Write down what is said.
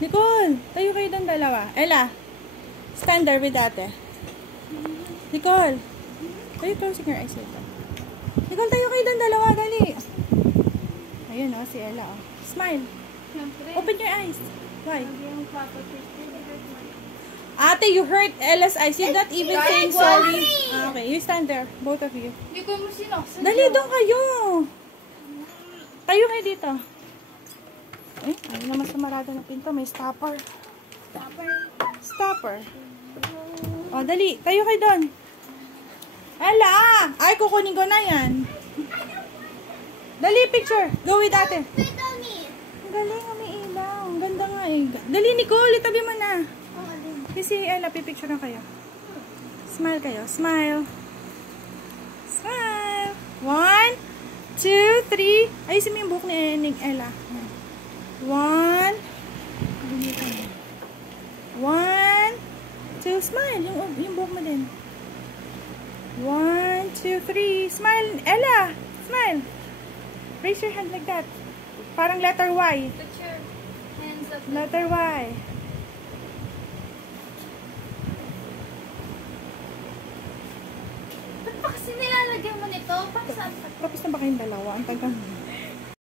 Nicole, tayo kayo doon dalawa. Ella, stand there with ate. Nicole, are you closing your eyes later? Nicole, tayo kayo doon dalawa. Dali. Ayun si Ella Smile. Open your eyes. Why? Ate, you hurt Ella's eyes. You're not even saying sorry. Okay, you stand there. Both of you. Hindi ko mo sinaksan. Dali, doon kayo. Tayo kayo dito. Ayun naman sa marado ng pinto. May stopper. Stopper. O, dali. Tayo kayo doon. Ella! Ay, kukunin ko na yan. Dali, picture. Go with ate. Ang galing, umiilaw. Ang ganda nga eh. Dali, Nicole. Itabi mo na. Kasi Ella, pipicture na kayo. Smile kayo. Smile. Smile. 1, 2, 3. Ayusin mo yung buhok ni Ella. 1, 1, 2, smile. Yung buhok mo din. 1, 2, 3. Smile. Ella, smile. Raise your hand like that. Parang letter Y. Put your hands up. Letter Y. Ba't pa kasi nilalagyan mo nito? Pang saan? Tapos na ba kayong dalawa? Ang tagal mo.